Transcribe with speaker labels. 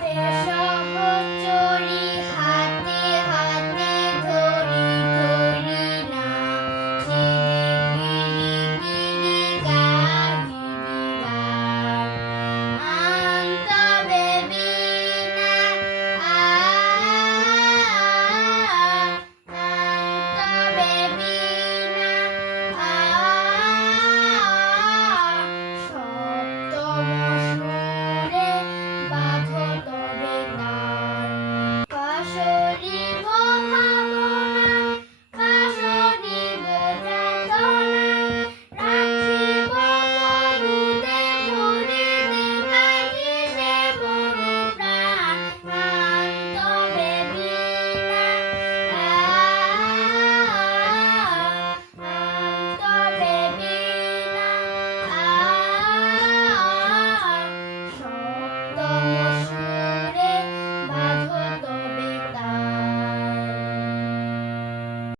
Speaker 1: deixar.